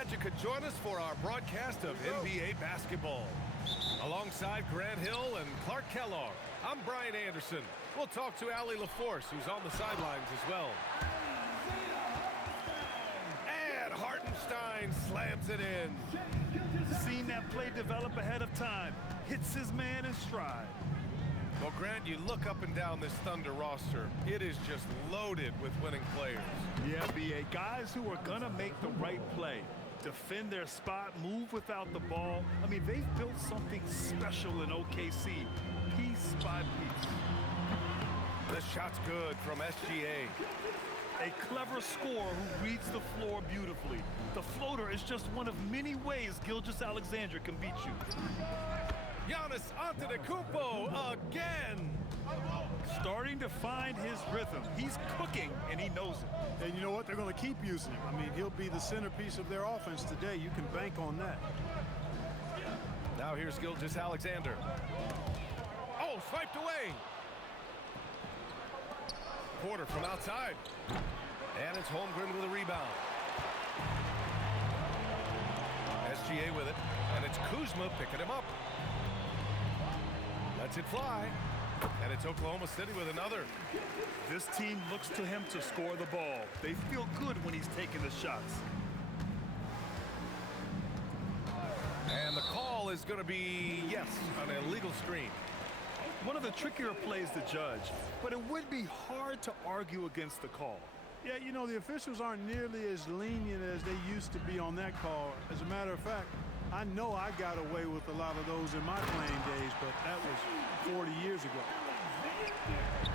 glad you could join us for our broadcast of NBA basketball. Alongside Grant Hill and Clark Kellogg, I'm Brian Anderson. We'll talk to Allie LaForce, who's on the sidelines as well. And Hartenstein slams it in. Seen that play develop ahead of time. Hits his man in stride. Well, Grant, you look up and down this Thunder roster. It is just loaded with winning players. Yeah, B.A. Guys who are going to make the right play. Defend their spot, move without the ball. I mean, they've built something special in OKC, piece by piece. The shot's good from SGA. A clever scorer who reads the floor beautifully. The floater is just one of many ways Gilgeous-Alexander can beat you. Giannis Antetokounmpo again. Starting to find his rhythm. He's cooking, and he knows it. And you know what? They're going to keep using him. I mean, he'll be the centerpiece of their offense today. You can bank on that. Now here's Gilgeous-Alexander. Oh, swiped away. Porter from outside. And it's Holmgren with a rebound. SGA with it. And it's Kuzma picking him up. Lets it fly. And it's Oklahoma City with another. This team looks to him to score the ball. They feel good when he's taking the shots. And the call is going to be, yes, an illegal screen. One of the trickier plays to judge, but it would be hard to argue against the call. Yeah, you know, the officials aren't nearly as lenient as they used to be on that call. As a matter of fact, I know I got away with a lot of those in my playing days, but that was 40 years ago.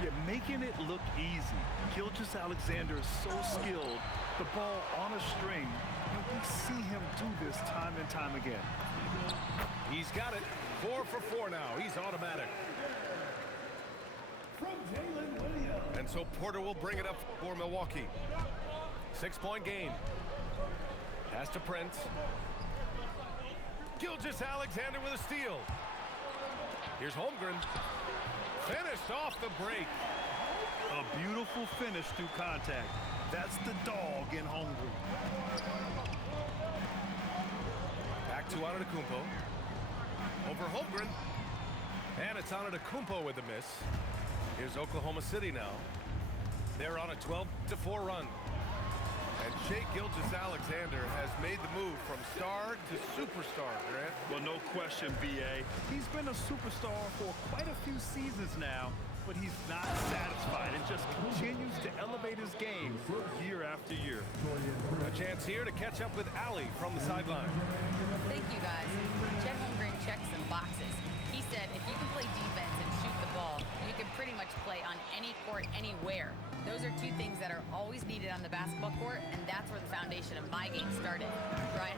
You're making it look easy. Gilgeous-Alexander is so skilled, the ball on a string, and we see him do this time and time again. He's got it. 4 for 4 now. He's automatic. And so Porter will bring it up for Milwaukee. 6-point game. Pass to Prince. Gilgeous-Alexander with a steal. Here's Holmgren. Finished off the break. A beautiful finish through contact. That's the dog in Holmgren. Back to Antetokounmpo. Over Holmgren. And it's Antetokounmpo with the miss. Here's Oklahoma City now. They're on a 12-4 run. And Shai Gilgeous-Alexander has made the move from star to superstar, Grant. Well, no question, B.A. He's been a superstar for quite a few seasons now, but he's not satisfied and just continues to elevate his game year after year. A chance here to catch up with Allie from the sideline. Thank you, guys. Chet Holmgren checks some boxes. He said if you can play defense and shoot the ball, you can pretty much play on any court, anywhere. Those are two things that are always needed on the basketball court, and that's where the foundation of my game started. Brian?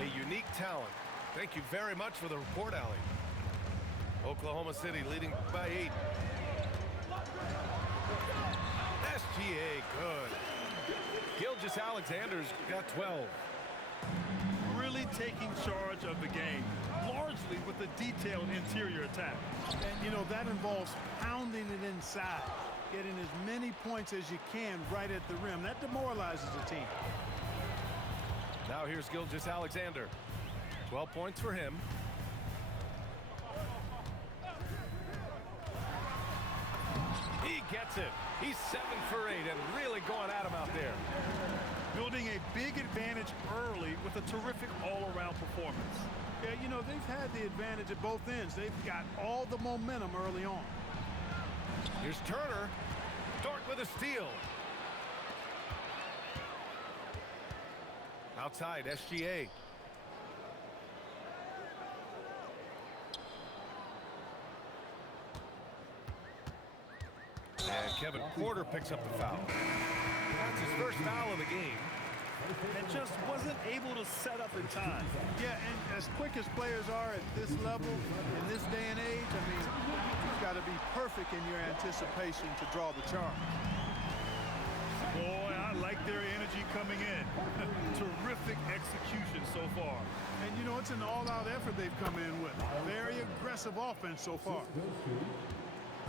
A unique talent. Thank you very much for the report, Allie. Oklahoma City leading by 8. SGA, good. Gilgeous-Alexander's got 12. Really taking charge of the game, largely with a detailed interior attack. And, you know, that involves pounding it inside, getting as many points as you can right at the rim. That demoralizes the team. Now here's Gilgeous-Alexander. 12 points for him. He gets it. He's 7 for 8 and really going at him out there. Building a big advantage early with a terrific all-around performance. Yeah, you know, they've had the advantage at both ends. They've got all the momentum early on. Here's Turner. Dort with a steal. Outside, SGA. And Kevin Porter picks up the foul. That's his first foul of the game. And just wasn't able to set up in time. Yeah, and as quick as players are at this level, in this day and age, I mean, you've got to be perfect in your anticipation to draw the charge. Boy, I like their energy coming in. Terrific execution so far. And, you know, it's an all-out effort they've come in with. Very aggressive offense so far.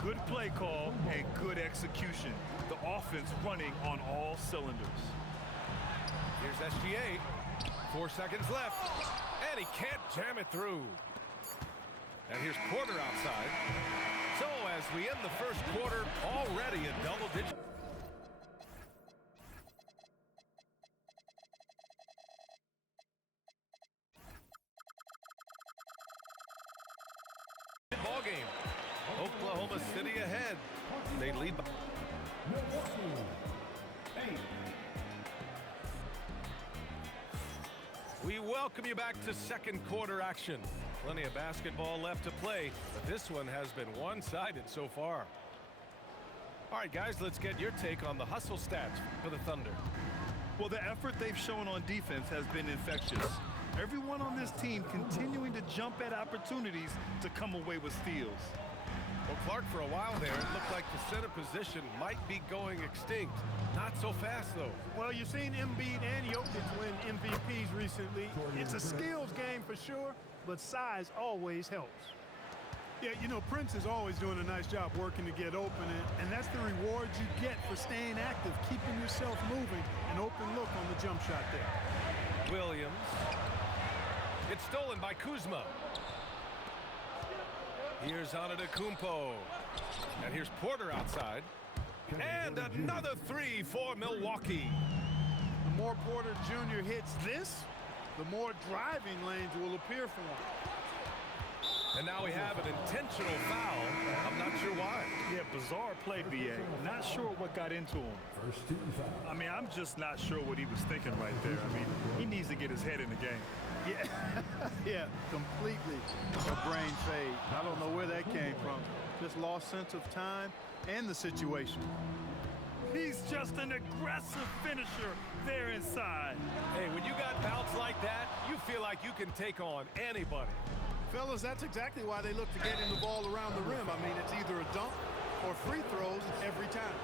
Good play call and good execution. The offense running on all cylinders. Here's SGA. 4 seconds left. And he can't jam it through. And here's Porter outside. So as we end the first quarter, already in double digits. Ball game. Oklahoma City ahead. They lead by. We welcome you back to second quarter action. Plenty of basketball left to play, but this one has been one-sided so far. All right, guys, let's get your take on the hustle stats for the Thunder. Well, the effort they've shown on defense has been infectious. Everyone on this team continuing to jump at opportunities to come away with steals. Well, Clark, for a while there, it looked like the center position might be going extinct. Not so fast, though. Well, you've seen Embiid and Jokic win MVPs recently. It's a skills game for sure, but size always helps. Yeah, you know, Prince is always doing a nice job working to get open, and that's the reward you get for staying active, keeping yourself moving, an open look on the jump shot there. Williams. It's stolen by Kuzma. Here's Antetokounmpo. And here's Porter outside. And another three for Milwaukee. The more Porter Jr. hits this, the more driving lanes will appear for him. And now we have an intentional foul. I'm not sure why. Yeah, bizarre play, B.A. Not sure what got into him. I mean, I'm just not sure what he was thinking right there. I mean, he needs to get his head in the game. Yeah, yeah, completely a brain fade. I don't know where that came from. Just lost sense of time and the situation. He's just an aggressive finisher there inside. Hey, when you got bounce like that, you feel like you can take on anybody. Fellas, that's exactly why they look to get him the ball around the rim. I mean, it's either a dunk or free throws every time.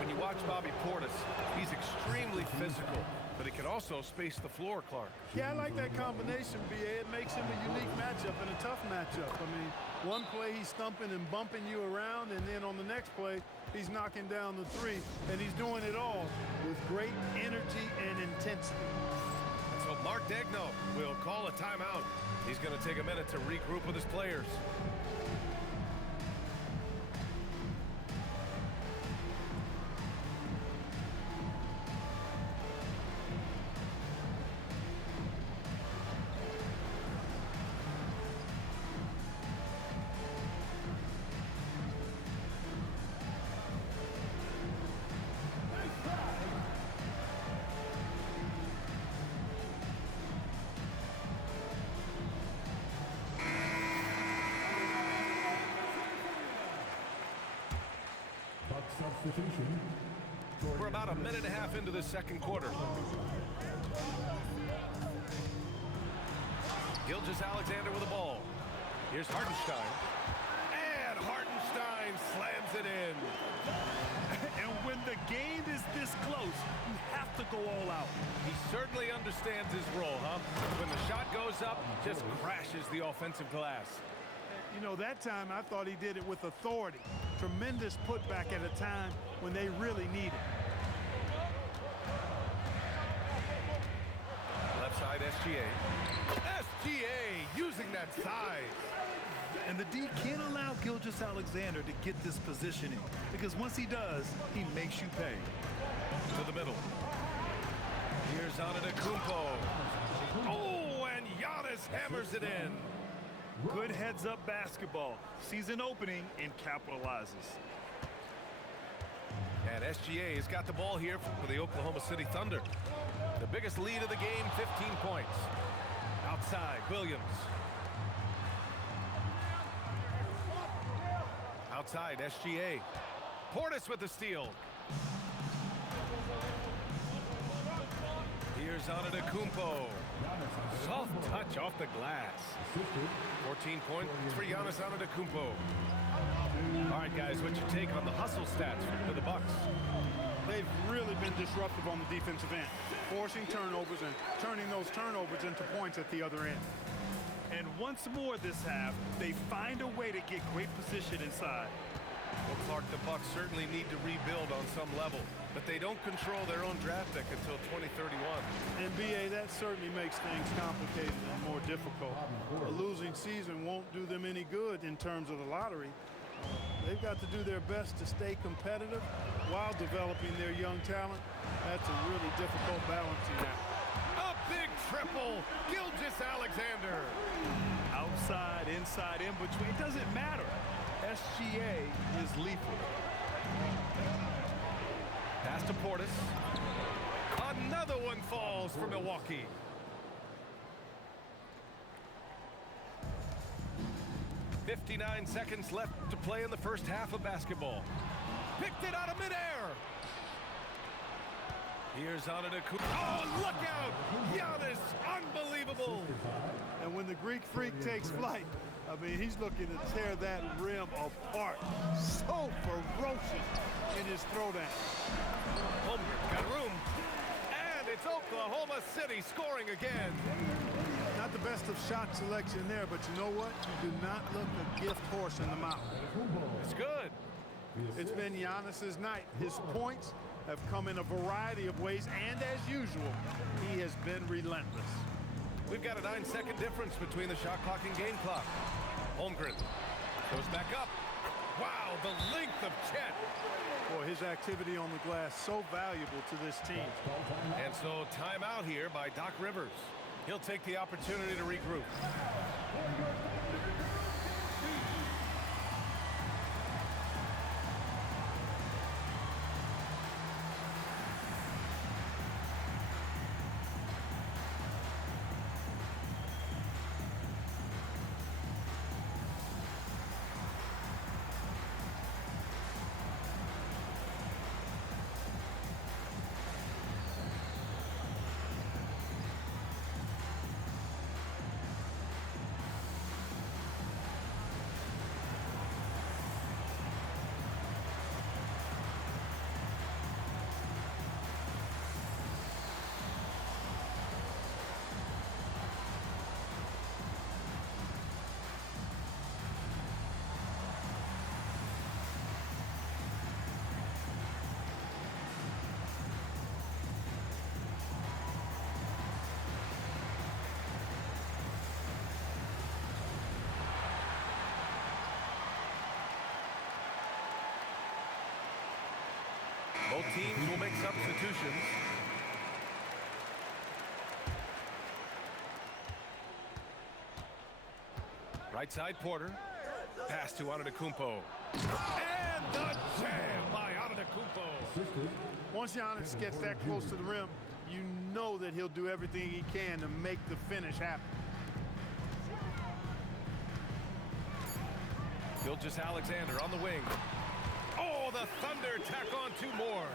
When you watch Bobby Portis, he's extremely physical, but he can also space the floor, Clark. Yeah, I like that combination, B.A. It makes him a unique matchup and a tough matchup. I mean, one play he's stumping and bumping you around, and then on the next play, he's knocking down the three, and he's doing it all with great energy and intensity. So Mark Daigneault will call a timeout. He's going to take a minute to regroup with his players. Substitution. We're about a minute and a half into the second quarter. Gilgeous-Alexander with the ball. Here's Hartenstein. And Hartenstein slams it in. And when the game is this close, you have to go all out. He certainly understands his role, huh? When the shot goes up, just crashes the offensive glass. You know, that time I thought he did it with authority. Tremendous putback at a time when they really need it. Left side, SGA. SGA using that size. And the D can't allow Gilgeous-Alexander to get this positioning, because once he does, he makes you pay. To the middle. Here's Antetokounmpo. Oh, and Giannis hammers it in. Good heads-up basketball. Sees an opening and capitalizes. And SGA has got the ball here for the Oklahoma City Thunder. The biggest lead of the game, 15 points. Outside, Williams. Outside, SGA. Portis with the steal. Here's Antetokounmpo. Soft touch off the glass. 14 points for Giannis Antetokounmpo. All right, guys, what's your take on the hustle stats for the Bucks? They've really been disruptive on the defensive end, forcing turnovers and turning those turnovers into points at the other end. And once more this half, they find a way to get great position inside. Well, Clark, the Bucks certainly need to rebuild on some level, but they don't control their own draft pick until 2031. And BA, that certainly makes things complicated and more difficult. A losing season won't do them any good in terms of the lottery. They've got to do their best to stay competitive while developing their young talent. That's a really difficult balancing act. A big triple, Gilgeous-Alexander. Outside, inside, in between, it doesn't matter. SGA is lethal. Pass to Portis. Another one falls for Milwaukee. "59 seconds left to play in the first half of basketball. Picked it out of midair. Here's Antetokounmpo. Oh, look out! Giannis, unbelievable. And when the Greek Freak takes flight, I mean, he's looking to tear that rim apart. So ferocious in his throwdown. Holmgren got room. And it's Oklahoma City scoring again. Not the best of shot selection there, but you know what? You do not look a gift horse in the mouth. It's good. It's been Giannis's night. His points have come in a variety of ways, and as usual, he has been relentless. We've got a 9-second difference between the shot clock and game clock. Holmgren goes back up. Wow, the length of Chet. Boy, his activity on the glass so valuable to this team. And so timeout here by Doc Rivers. He'll take the opportunity to regroup. Both teams will make substitutions. Right side Porter. Pass to Antetokounmpo. And the jam by Antetokounmpo. Once Giannis gets that close to the rim, you know that he'll do everything he can to make the finish happen. Gilgeous-Alexander on the wing. Oh, the Thunder tack on 2 more.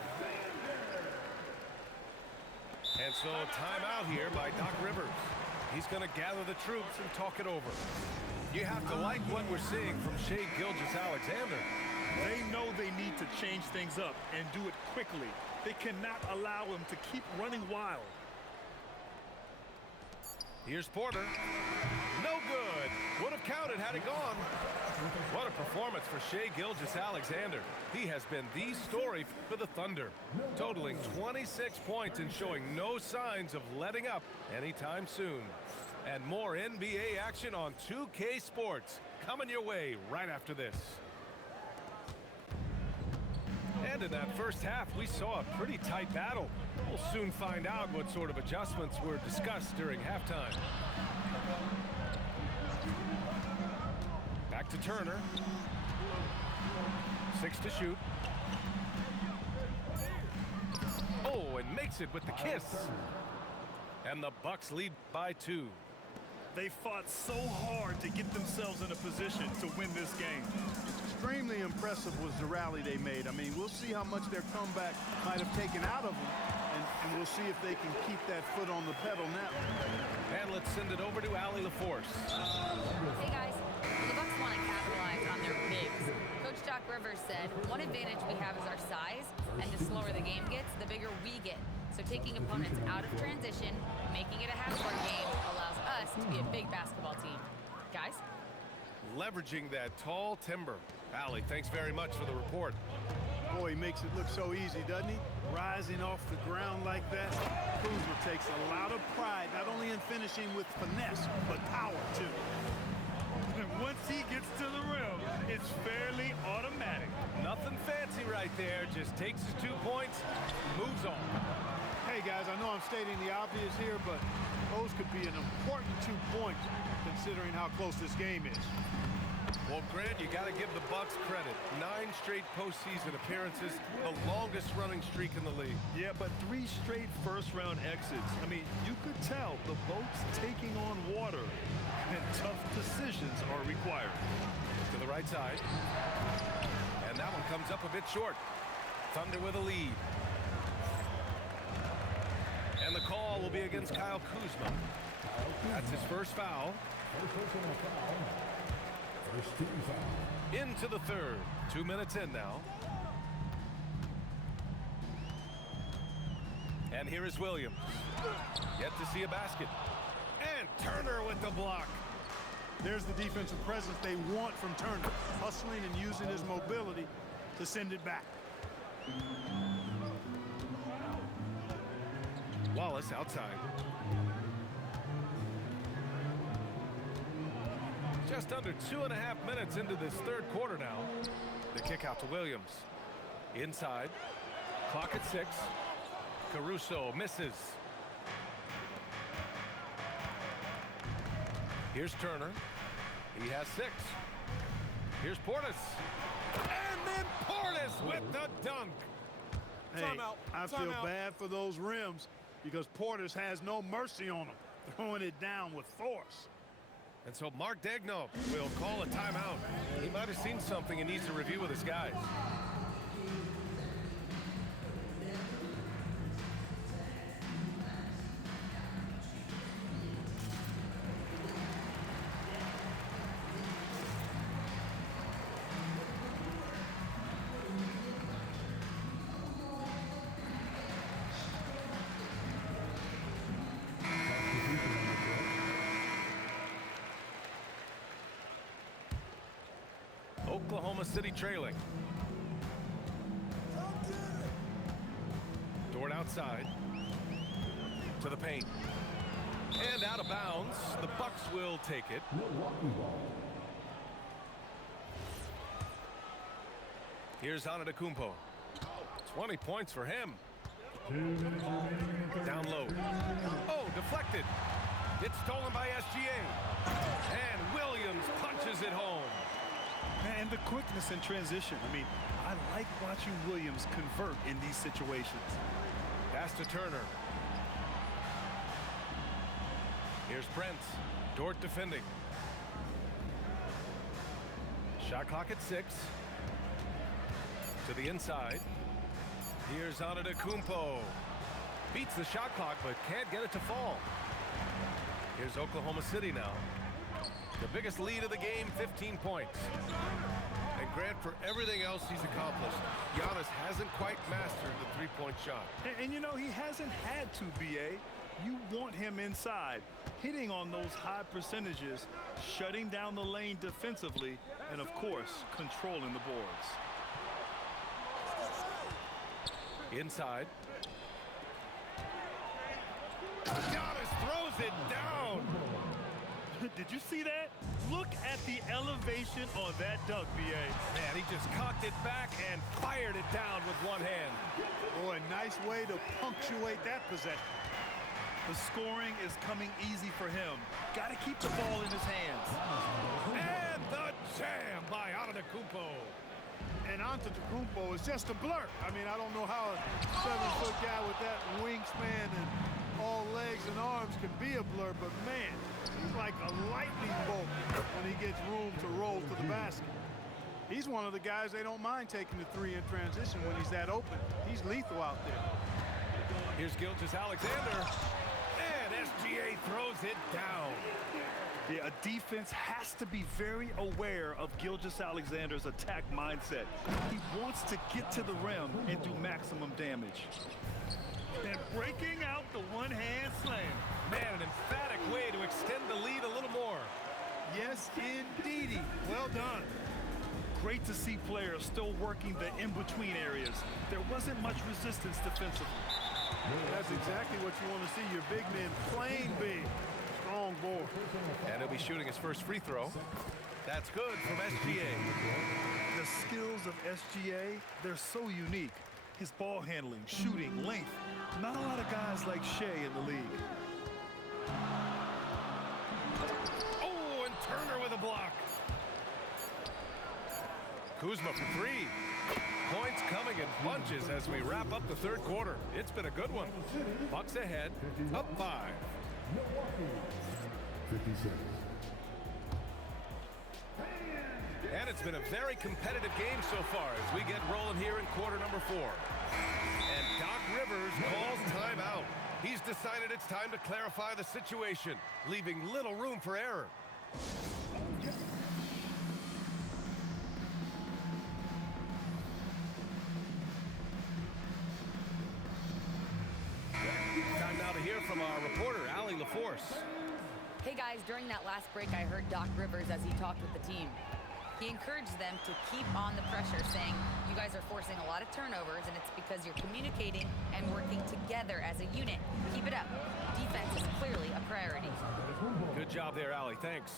And so timeout here by Doc Rivers. He's going to gather the troops and talk it over. You have to like what we're seeing from Shai Gilgeous-Alexander. They know they need to change things up and do it quickly. They cannot allow him to keep running wild. Here's Porter. No good. Would have counted had it gone. What a performance for Shai Gilgeous-Alexander. He has been the story for the Thunder, totaling 26 points and showing no signs of letting up anytime soon. And more NBA action on 2K Sports coming your way right after this. And in that first half, we saw a pretty tight battle. We'll soon find out what sort of adjustments were discussed during halftime. Back to Turner. 6 to shoot. Oh, and makes it with the kiss. And the Bucks lead by 2. They fought so hard to get themselves in a position to win this game. Extremely impressive was the rally they made. I mean, we'll see how much their comeback might have taken out of them, and we'll see if they can keep that foot on the pedal now. And let's send it over to Allie LaForce. Hey guys, the Bucks want to capitalize on their bigs. Coach Doc Rivers said, one advantage we have is our size, and the slower the game gets, the bigger we get. So taking opponents out of transition, making it a half-court game, allows us to be a big basketball team. Guys? leveraging that tall timber. Allie, thanks very much for the report. Boy, he makes it look so easy, doesn't he? Rising off the ground like that. Kuzma takes a lot of pride, not only in finishing with finesse, but power, too. And once he gets to the rim, it's fairly automatic. Nothing fancy right there. Just takes his 2 points, moves on. Hey, guys, I know I'm stating the obvious here, but those could be an important 2 points considering how close this game is. Well, Grant, you got to give the Bucks credit. 9 straight postseason appearances, the longest running streak in the league. Yeah, but 3 straight first-round exits. I mean, you could tell the boat's taking on water, and tough decisions are required. To the right side. And that one comes up a bit short. Thunder with a lead. And the call will be against Kyle Kuzma. That's his first foul. Into the third. 2 minutes in now. And here is Williams. Yet to see a basket. And Turner with the block. There's the defensive presence they want from Turner, hustling and using his mobility to send it back. Wallace outside. Just under 2.5 minutes into this third quarter now. The kick out to Williams. Inside. Clock at 6. Caruso misses. Here's Turner. He has 6. Here's Portis. And then Portis with the dunk. Hey, I feel bad for those rims because Portis has no mercy on them, throwing it down with force. And so Mark Daigneault will call a timeout. He might have seen something and needs to review with his guys. Oklahoma City trailing. Dort outside. To the paint. And out of bounds. The Bucks will take it. Here's Antetokounmpo. 20 points for him. Down low. Oh, deflected. It's stolen by SGA. And Williams punches it home. And the quickness in transition. I mean, I like watching Williams convert in these situations. Pass to Turner. Here's Prince. Dort defending. Shot clock at 6. To the inside. Here's Antetokounmpo. Beats the shot clock, but can't get it to fall. Here's Oklahoma City now. The biggest lead of the game, 15 points. And Grant, for everything else he's accomplished, Giannis hasn't quite mastered the three-point shot. And you know, he hasn't had to, B.A. You want him inside, hitting on those high percentages, shutting down the lane defensively, and of course, controlling the boards. Inside. Giannis throws it down. Did you see that? Look at the elevation on that dunk, B.A. Man, he just cocked it back and fired it down with one hand. Boy, nice way to punctuate that possession. The scoring is coming easy for him. Got to keep the ball in his hands. And the jam by Antetokounmpo. And Antetokounmpo is just a blur. I mean, I don't know how a 7-foot guy with that wingspan and all legs and arms can be a blur, but man, he's like a lightning bolt when he gets room to roll to the basket. He's one of the guys they don't mind taking the three in transition when he's that open. He's lethal out there. Here's Gilgeous-Alexander, and SGA throws it down. Yeah, a defense has to be very aware of Gilgeous-Alexander's attack mindset. He wants to get to the rim and do maximum damage. And breaking out the one-hand slam. Man, an emphatic way to extend the lead a little more. Yes, indeedy. done. Great to see players still working the in-between areas. There wasn't much resistance defensively. That's exactly what you want to see. Your big men playing big. Strong board. And he'll be shooting his first free throw. That's good from SGA. The skills of SGA, they're so unique. His ball handling, shooting, length. Not a lot of guys like Shea in the league. Oh, and Turner with a block. Kuzma for three. Points coming in bunches as we wrap up the third quarter. It's been a good one. Bucks ahead, up 5. Milwaukee, 56. And it's been a very competitive game so far as we get rolling here in quarter number 4. And Doc Rivers calls timeout. He's decided it's time to clarify the situation, leaving little room for error. Time now to hear from our reporter, Allie LaForce. Hey guys, during that last break, I heard Doc Rivers as he talked with the team. He encouraged them to keep on the pressure, saying, you guys are forcing a lot of turnovers, and it's because you're communicating and working together as a unit. Keep it up. Defense is clearly a priority. Good job there, Allie. Thanks.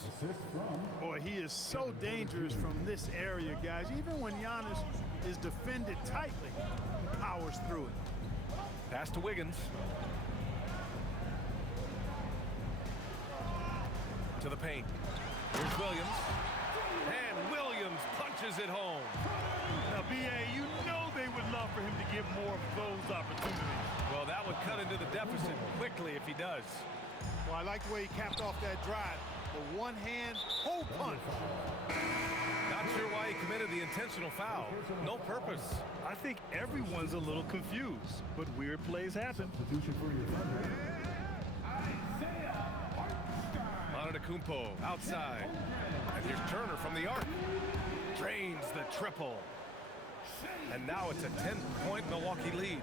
Boy, he is so dangerous from this area, guys. Even when Giannis is defended tightly, he powers through it. Pass to Wiggins. To the paint. Here's Williams. And Williams punches it home. Now, B.A., you know they would love for him to get more of those opportunities. Well, that would cut into the deficit quickly if he does. Well, I like the way he capped off that drive. The one-hand hole punch. Not sure why he committed the intentional foul. No purpose. I think everyone's a little confused, but weird plays happen. Substitution for your Thunder. Antetokounmpo outside. And here's Turner from the arc. Drains the triple. And now it's a 10-point Milwaukee lead.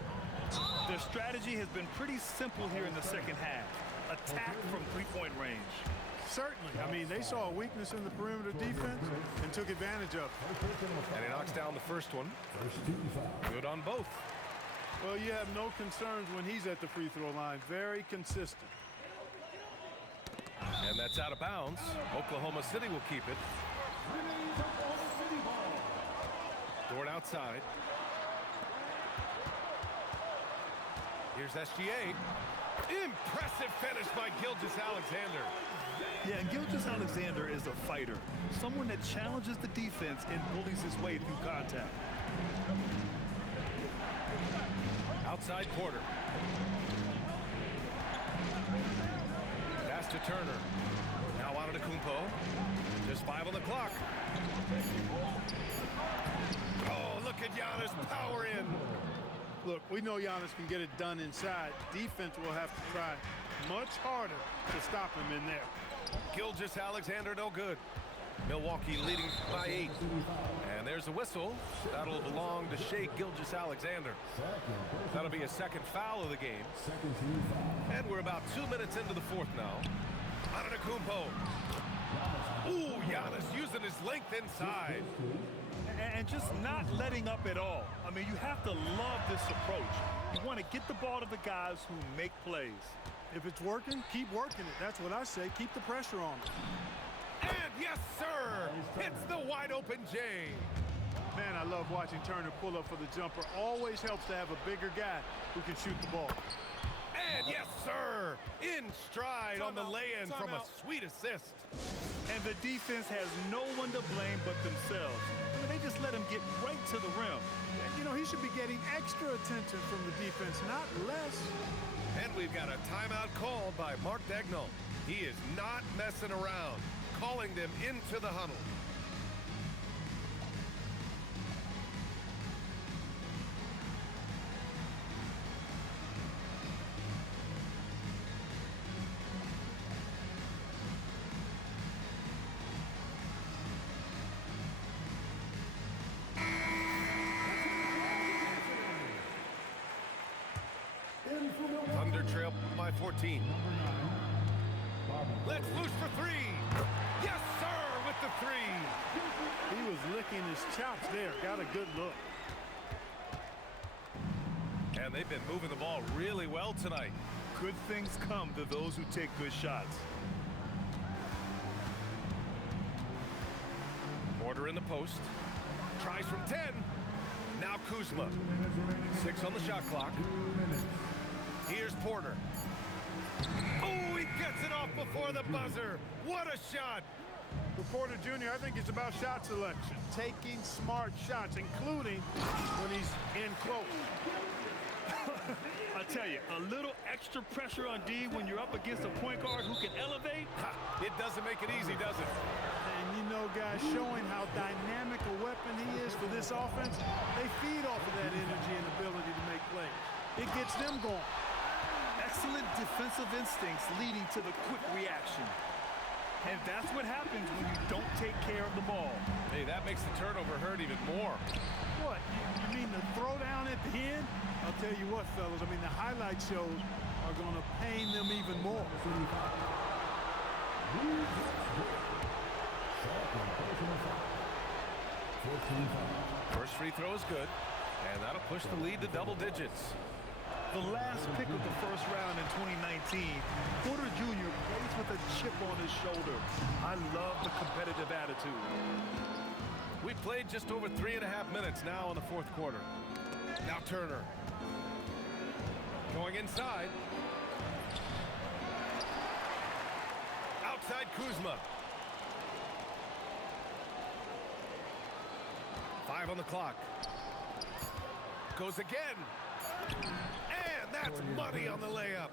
Their strategy has been pretty simple here in the second half. Attack from three-point range. Certainly. I mean, they saw a weakness in the perimeter defense and took advantage of it. And he knocks down the first one. Good on both. Well, you have no concerns when he's at the free throw line. Very consistent. And that's out of bounds. Oklahoma City will keep it. Dort outside. Here's SGA. Impressive finish by Gilgeous-Alexander. Yeah, and Gilgeous-Alexander is a fighter. Someone that challenges the defense and bullies his way through contact. Outside Porter. Pass to Turner. Now Antetokounmpo. Just 5 on the clock. Oh, look at Giannis power in. Look, we know Giannis can get it done inside. Defense will have to try much harder to stop him in there. Gilgeous-Alexander no good. Milwaukee leading by 8. And there's a whistle. That'll belong to Shai Gilgeous-Alexander. That'll be a second foul of the game. And we're about 2 minutes into the fourth now. Antetokounmpo. Ooh, Giannis using his length inside. And just not letting up at all. I mean, you have to love this approach. You want to get the ball to the guys who make plays. If it's working, keep working it. That's what I say. Keep the pressure on him. And yes, sir, hits the wide open J. Man, I love watching Turner pull up for the jumper. Always helps to have a bigger guy who can shoot the ball. And yes, sir, in stride on the lay-in from a sweet assist. And the defense has no one to blame but themselves. I mean, they just let him get right to the rim. You know, he should be getting extra attention from the defense, not less. And we've got a timeout called by Mark Daigneault. He is not messing around, calling them into the huddle. Thunder trail by 14. Let's loose for 3. Yes, sir, with the 3. licking his chops there. Got a good look. And they've been moving the ball really well tonight. Good things come to those who take good shots. Porter in the post. Tries from 10. Now Kuzma. 6 on the shot clock. Here's Porter. Oh, he gets it off before the buzzer. What a shot. For Porter Jr., I think it's about shot selection. Taking smart shots, including when he's in close. I tell you, a little extra pressure on D when you're up against a point guard who can elevate. It doesn't make it easy, does it? And you know, guys, showing how dynamic a weapon he is for this offense, they feed off of that energy and ability to make plays. It gets them going. Excellent defensive instincts leading to the quick reaction. And that's what happens when you don't take care of the ball. Hey, that makes the turnover hurt even more. What, you mean the throwdown at the end? I'll tell you what, fellas, I mean, the highlight shows are going to pain them even more. First free throw is good, and that'll push the lead to double digits. The last pick of the first round in 2019, Porter Jr. plays with a chip on his shoulder. I love the competitive attitude. We played just over 3.5 minutes now in the fourth quarter. Now Turner. Going inside. Outside Kuzma. 5 on the clock. Goes again. And that's money on the layup.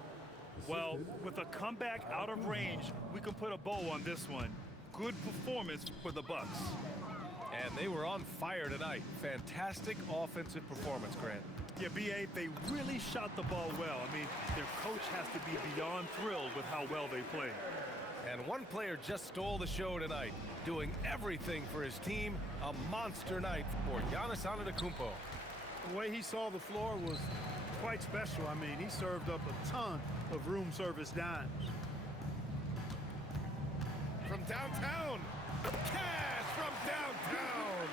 Well, with a comeback out of range, we can put a bow on this one. Good performance for the Bucks. And they were on fire tonight. Fantastic offensive performance, Grant. Yeah, B.A., they really shot the ball well. I mean, their coach has to be beyond thrilled with how well they played. And one player just stole the show tonight, doing everything for his team. A monster night for Giannis Antetokounmpo. The way he saw the floor was quite special. I mean, he served up a ton of room service dimes. From downtown. Cash from downtown.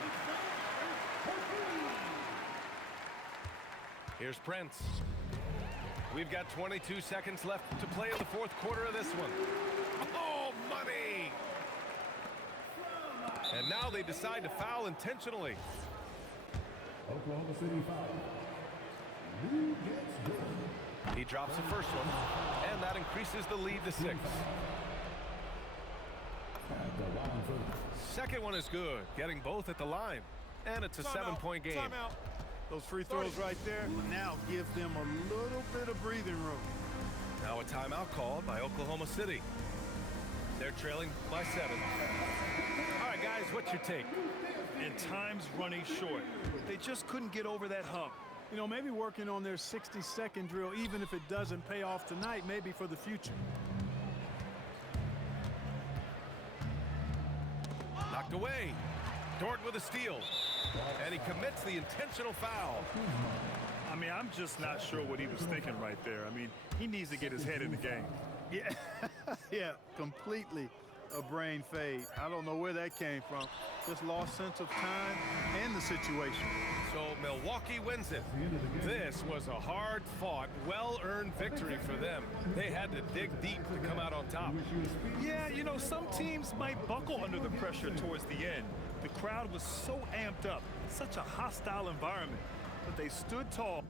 Here's Prince. We've got 22 seconds left to play in the fourth quarter of this one. Oh, money! And now they decide to foul intentionally. Oklahoma City foul. Lou gets good. He drops the first one, and that increases the lead to 6. At the line for Second one is good, getting both at the line. And it's a 7-point game. Timeout. Those free throws right there now give them a little bit of breathing room. Now a timeout called by Oklahoma City. They're trailing by 7. All right, guys, what's your take? And time's running short. They just couldn't get over that hump. You know, maybe working on their 60-second drill, even if it doesn't pay off tonight, maybe for the future. Knocked away. Dort with a steal. And he commits the intentional foul. I mean, I'm just not sure what he was thinking right there. I mean, he needs to get his head in the game. Yeah, yeah, completely a brain fade. I don't know where that came from. Just lost sense of time and the situation. So Milwaukee wins it. This was a hard-fought, well-earned victory for them. They had to dig deep to come out on top. Yeah, you know, some teams might buckle under the pressure towards the end. The crowd was so amped up, such a hostile environment, but they stood tall.